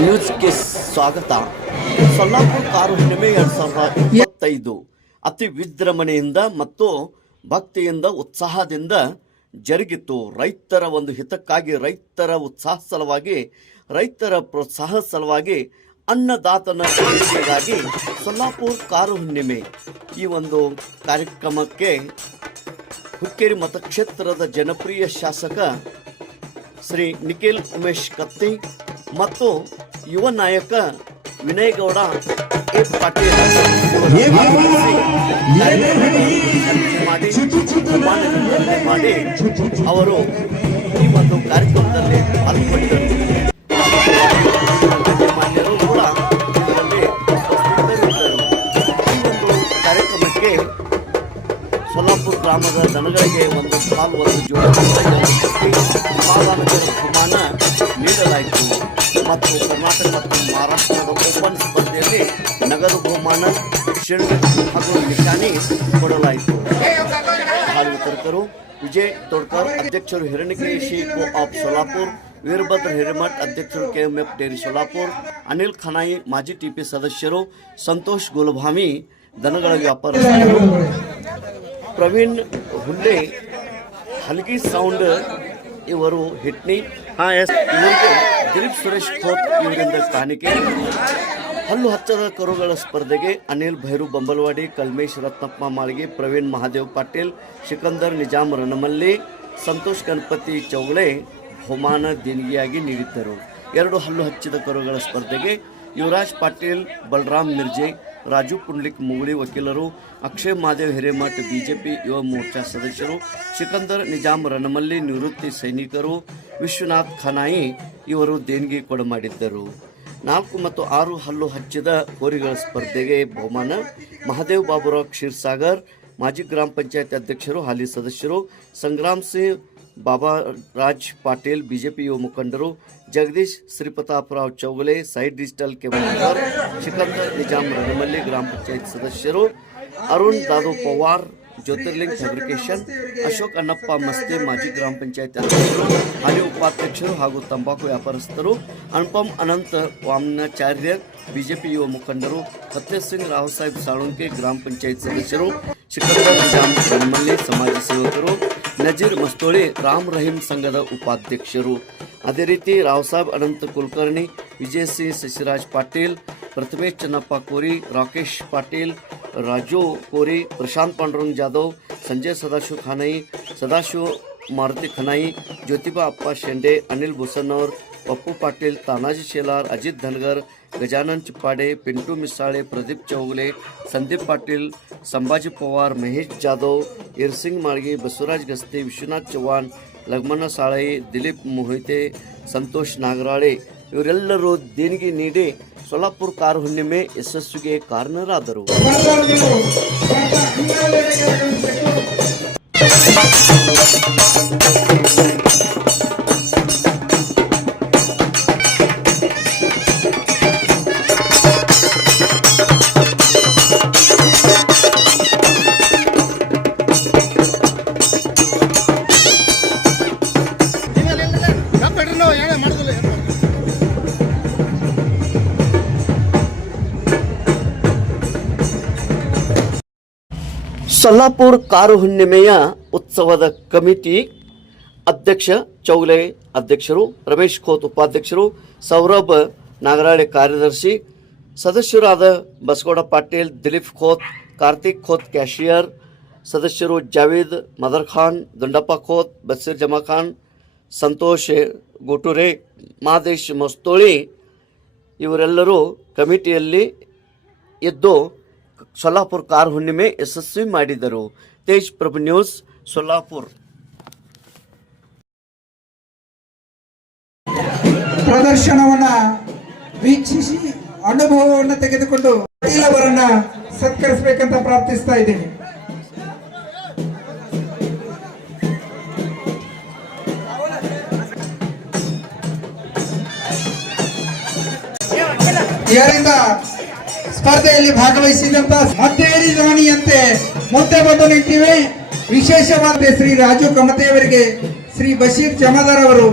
ಸ್ವಾಗತ. ಸೊಲ್ಲಾಪುರ ಕಾರು ಹುಣ್ಣಿಮೆ ಎರಡ್ ಸಾವಿರದ ಇಪ್ಪತ್ತೈದು. ಅತಿ ವಿಜೃಂಭಣೆಯಿಂದ ಮತ್ತು ಭಕ್ತಿಯಿಂದ, ಉತ್ಸಾಹದಿಂದ ಜರುಗಿತು. ರೈತರ ಒಂದು ಹಿತಕ್ಕಾಗಿ, ರೈತರ ಉತ್ಸಾಹ ಸಲುವಾಗಿ, ರೈತರ ಪ್ರೋತ್ಸಾಹ ಸಲುವಾಗಿ ಅನ್ನದಾತನ ಸೇವೆಗಾಗಿ ಸೊಲ್ಲಾಪುರ ಕಾರು ಹುಣ್ಣಿಮೆ ಈ ಒಂದು ಕಾರ್ಯಕ್ರಮಕ್ಕೆ ಹುಕ್ಕೇರಿ ಮತಕ್ಷೇತ್ರದ ಜನಪ್ರಿಯ ಶಾಸಕ ಶ್ರೀ ನಿಖಿಲ್ ಉಮೇಶ್ ಕತ್ತಿ ಮತ್ತು ಯುವ ನಾಯಕ ವಿನಯ್ ಗೌಡ ಎ ಪಾಟೀಲ್ ಮಾಡಿ ಮಾಡಿ ಅವರು ಈ ಒಂದು ಕಾರ್ಯಕ್ರಮದಲ್ಲಿ ಪಾಲ್ಗೊಂಡಿದ್ದರು. ಮಾನ್ಯರು ಕೂಡ ಇದರಲ್ಲಿ ಈ ಒಂದು ಕಾರ್ಯಕ್ರಮಕ್ಕೆ ಸೊಲ್ಲಾಪುರ ಗ್ರಾಮದ ದನಗಳಿಗೆ ಒಂದು ಸಾಲು ಒಂದು ಜೋಡಿ ಸಮಾಧಾನಕರ ಬಹುಮಾನ ನೀಡಲಾಯಿತು. ಮತ್ತು ಕರ್ನಾಟಕ ಮತ್ತು ಮಹಾರಾಷ್ಟ್ರದ ಓಪನ್ ಸ್ಪರ್ಧೆಯಲ್ಲಿ ನಗದು ಬಹುಮಾನ ಶಿಲ್ಡ್ ಹಾಗೂ ನಿಶಾನಿ ಕೊಡಲಾಯಿತು ಹಾಲು ವಿತರಕರು ವಿಜಯ್ ತೋಡ್ಕರ್ ಅಧ್ಯಕ್ಷರು ಹಿರಣ್ಯಕೇಶಿ ಕೋ ಆಫ್ ಸೊಲ್ಲಾಪುರ್ ವೀರಭದ್ರ ಹಿರೇಮಠ್ ಅಧ್ಯಕ್ಷರು ಕೆಎಂಎಫ್ ಡೇರಿ ಸೊಲ್ಲಾಪುರ್ ಅನಿಲ್ ಖನಾಯಿ ಮಾಜಿ ಟಿಪಿ ಸದಸ್ಯರು ಸಂತೋಷ್ ಗೋಲಭಾಮಿ ದನಗಳ ವ್ಯಾಪಾರಸ್ಥರು ಪ್ರವೀಣ್ ಹುಲ್ಲೆ ಹಲ್ಗಿ ಸೌಂಡ್ ಇವರು ಹಿಟ್ನಿ ಹಾ ಎಸ್ ಇವರಿಗೆ ದಿಲೀಪ್ ಸುರೇಶ್ ಖೋತ್ ಇವರಿಂದ ಕಾಣಿಕೆ ಹಲ್ಲು ಹಚ್ಚದ ಕರುಗಳ ಸ್ಪರ್ಧೆಗೆ ಅನಿಲ್ ಭೈರು ಬಂಬಲ್ವಾಡಿ, ಕಲ್ಮೇಶ್ ರತ್ನಪ್ಪ ಮಾಳಿಗೆ, ಪ್ರವೀಣ್ ಮಹಾದೇವ್ ಪಾಟೀಲ್ ಸಿಕಂದರ್ ನಿಜಾಮ್ ರನಮಲ್ಲಿ ಸಂತೋಷ್ ಗಣಪತಿ ಚೌಗಳೆ ಬಹುಮಾನ ದೇಣಿಗೆಯಾಗಿ ನೀಡಿದ್ದರು. ಎರಡು ಹಲ್ಲು ಹಚ್ಚಿದ ಕರುಗಳ ಸ್ಪರ್ಧೆಗೆ ಯುವರಾಜ್ ಪಾಟೀಲ್ ಬಲರಾಮ್ ಮಿರ್ಜೆ, ರಾಜು ಪುಂಡ್ಲಿಕ್ ಮುಗುಳಿ ವಕೀಲರು, ಅಕ್ಷಯ್ ಮಾದೇವ್ ಹಿರೇಮಠ್ ಬಿಜೆಪಿ ಯುವ ಮೋರ್ಚಾ ಸದಸ್ಯರು ಸಿಕಂದರ್ ನಿಜಾಮ್ ರನಮಲ್ಲಿ ನಿವೃತ್ತಿ ಸೈನಿಕರು ವಿಶ್ವನಾಥ್ ಖನಾಯಿ ಇವರು ದೇಣಿಗೆ ಕೊಡಮಾಡಿದ್ದರು ನಾಲ್ಕು ಮತ್ತು ಆರು ಹಲ್ಲು ಹಚ್ಚಿದ ಕೋರಿಗಳ ಸ್ಪರ್ಧೆಗೆ ಬಹುಮಾನ ಮಹಾದೇವ್ ಬಾಬುರಾವ್ ಕ್ಷೀರ್ಸಾಗರ್, ಮಾಜಿ ಗ್ರಾಮ ಪಂಚಾಯತ್ ಅಧ್ಯಕ್ಷರು, ಹಾಲಿ ಸದಸ್ಯರು ಸಂಗ್ರಾಮ್ ಸಿಂಗ್ ಬಾಬಾ ರಾಜ್ ಪಾಟೀಲ್, ಬಿಜೆಪಿ ಯುವ ಮುಖಂಡರು ಜಗದೀಶ್ ಶ್ರೀಪ್ರತಾಪರಾವ್ ಚೌಗಲೆ, ಸೈಡ್ ಡಿಜಿಟಲ್ ಕೆಮಾರ್ ಸಿಕಂದರ್ ನಿಜಾಮ್ ರಣಮಲ್ಲಿ ಗ್ರಾಮ ಪಂಚಾಯತ್ ಸದಸ್ಯರು ಅರುಣ್ ದಾದು ಪವಾರ್ ಜ್ಯೋತಿರ್ಲಿಂಗ್ ಫ್ಯಾಬ್ರಿಕೇಶನ್ ಅಶೋಕ್ ಅನ್ನಪ್ಪ ಮಸ್ತೆ ಮಾಜಿ ಗ್ರಾಮ ಪಂಚಾಯತ್ ಅಧ್ಯಕ್ಷರು ಹಾಲಿ ಉಪಾಧ್ಯಕ್ಷರು ಹಾಗೂ ತಂಬಾಕು ವ್ಯಾಪಾರಸ್ಥರು ಅನುಪಮ್ ಅನಂತ ವಾಮನಾಚಾರ್ಯ ಬಿಜೆಪಿ ಯುವ ಮುಖಂಡರು ಫತೇಹ್ ಸಿಂಗ್ ರಾವ್ ಸಾಹೇಬ್ ಸಾಳುಂಕೆ ಗ್ರಾಮ ಪಂಚಾಯತ್ ಸದಸ್ಯರು ರನ್ಮಲ್ಲಿ ಸಮಾಜ ಸೇವಕರು ನಜೀರ್ ಮಸ್ತೋಳಿ ರಾಮ್ ರಹೀಂ ಸಂಘದ ಉಪಾಧ್ಯಕ್ಷರು. ಅದೇ ರೀತಿ ರಾವ್ ಸಾಹೇಬ್ ಅನಂತ ಕುಲಕರ್ಣಿ ವಿಜಯ್ ಸಿಂಗ್ ಶಶಿರಾಜ್ ಪಾಟೀಲ್ ಪ್ರಥಮೇಶ್ ಚನ್ನಪ್ಪ ಕೋರಿ ರಾಕೇಶ್ ಪಾಟೀಲ್ राजू कोरे प्रशांत पांडुरंग जाधव संजय सदाशिव खानाई सदाशिव मारुती खनाई ज्योतिबा आप्पा शेंडे अनिल भुसनवर पप्पू पाटील तानाजी शेलार अजित धनगर गजानन चिप्पाडे पिंटू मिसाळे प्रदीप चौगले संदीप पाटील संभाजी पवार महेश जाधव इरसिंग माळगे बसवराज गस्ते विश्वनाथ चव्हाण लग्मना साळे दिलीप मोहिते संतोष नागराळे ಇವರೆಲ್ಲರೂ ದೇಣಿಗೆ ನೀಡಿ ಸೊಲ್ಲಾಪುರ ಕಾರ್ ಹುಣ್ಣಿಮೆ ಯಶಸ್ಸಿಗೆ ಕಾರಣರಾದರು. ಸೊಲ್ಲಾಪುರ ಕಾರು ಹುಣ್ಣಿಮೆಯ ಉತ್ಸವದ ಕಮಿಟಿ ಅಧ್ಯಕ್ಷ ಚೌಲೆ ಅಧ್ಯಕ್ಷರು, ರಮೇಶ್ ಖೋತ್ ಉಪಾಧ್ಯಕ್ಷರು, ಸೌರಭ್ ನಾಗರಾಳೆ ಕಾರ್ಯದರ್ಶಿ, ಸದಸ್ಯರಾದ ಬಸಗೌಡ ಪಾಟೀಲ್, ದಿಲೀಪ್ ಖೋತ್ ಕಾರ್ತಿಕ್ ಖೋತ್ ಕ್ಯಾಶಿಯರ್, ಸದಸ್ಯರು ಜಾವೀದ್ ಮದರ್ ಖಾನ್, ದುಂಡಪ್ಪ ಖೋತ್ ಬಸೀರ್ ಜಮಾ ಖಾನ್, ಸಂತೋಷ್ ಗುಟುರೆ, ಮಾದೇಶ್ ಮಸ್ತೋಳಿ ಇವರೆಲ್ಲರೂ ಕಮಿಟಿಯಲ್ಲಿ ಇದ್ದು ಸೊಲ್ಲಾಪುರ ಕಾರ್ ಹುಣ್ಣಿಮೆ ಯಶಸ್ವಿ ಮಾಡಿದರು. ತೇಜ್ ಪ್ರಭು ನ್ಯೂಸ್ ಸೊಲ್ಲಾಪುರ್. ಪ್ರದರ್ಶನವನ್ನ ವೀಕ್ಷಿಸಿ ಅನುಭವವನ್ನು ತೆಗೆದುಕೊಂಡು ಅವರನ್ನ ಸತ್ಕರಿಸಬೇಕಂತ ಪ್ರಾರ್ಥಿಸ್ತಾ ಇದ್ದೀನಿ. ಇದರಿಂದ ಸ್ಪರ್ಧೆಯಲ್ಲಿ ಭಾಗವಹಿಸಿದಂತ ಮತ್ತೇರಿ ಧ್ವನಿಯಂತೆ ಮುಂದೆ ಬಂದು ನಿಂತಿವೆ. ವಿಶೇಷವಾದ ಶ್ರೀ ರಾಜು ಕಮತೆಯವರಿಗೆ ಶ್ರೀ ಬಶೀರ್ ಜಮಾದಾರ್ ಅವರು.